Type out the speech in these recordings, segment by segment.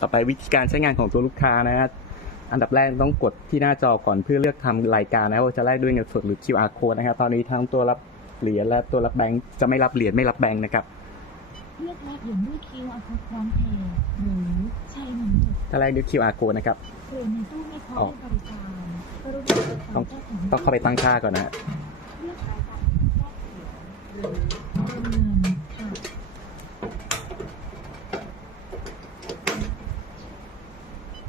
ต่อไปวิธีการใช้งานของตัวลูกค้านะฮะอันดับแรกต้องกดที่หน้าจอก่อนเพื่อเลือกทำรายการนะครับว่าจะแลกด้วยเงินสดหรือ QR code นะครับตอนนี้ทั้งตัวรับเหรียญและตัวรับแบงค์จะไม่รับเหรียญไม่รับแบงค์นะครับเลือกแลกเหรียญด้วย QR code พร้อมเพย์หรือใช้หนึ่งจุดถ้าแลกด้วย QR code นะครับเหรียญในตู้ไม่พร้อมให้บริการกรุณาติดต้ต่อองเจ้าของต้องเข้าไปตั้งค่าก่อนนะฮะเลือกรายการแลกเหรียญหรือโอนเงินค่ะ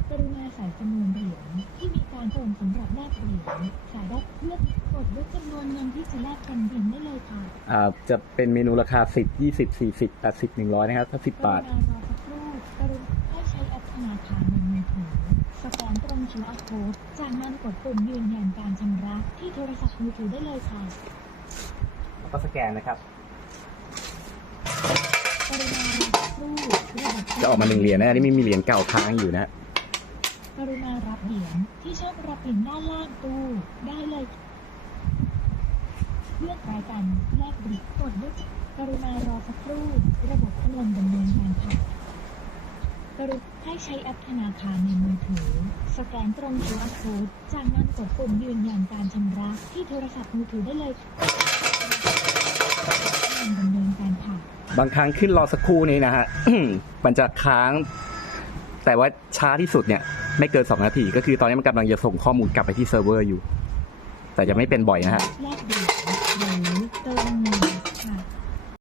กรุณาใส่จำนวนเหรียญที่มีการโอนสำหรับแลกเหรียญสายแลกเลือกกดเลือกจำนวนเงินที่จะแลกกันเพียงได้เลยค่ะอ่าจะเป็นเมนูราคา10 20 40 80 100นะครับถ้า10บาทกรุณารอสักครู่กรุณาให้ใช้แอปธนาคารในมือถือสแกนตรง QR code จากนั้นกดปุ่มยืนยันการชำระที่โทรศัพท์มือถือได้เลยค่ะแล้วก็สแกนนะครับ กรุณารอสักครู่ระบบ จะออกมาหนึ่งเหรียญนะอันนี้ไม่มีเหรียญเก่าค้างอยู่นะฮะก รุณารับเหรียญที่ช่องรับเหรียญด้านล่างตู้ได้เลยเลือกรายการแลกเหรียญกดเลือกกรุณารอสักครู่ระบบกำลังดำเนินการค่ะกรุณให้ใช้แอปธนาคารในมือถือ สแกนตรง QR code จากนั้นกดปุ่มยืนยันการชำระที่โทรศัพท์มือถือได้เลยกำลังดำเนินการค่ะบางครั้งขึ้นรอสักครู่นี้นะฮะ มันจะค้าง แต่ว่าช้าที่สุดเนี่ยไม่เกิน2นาที ก็คือตอนนี้มันกำลังจะส่งข้อมูลกลับไปที่เซิร์ฟเวอร์อยู่ แต่จะไม่เป็นบ่อยนะฮะ รอบเดียว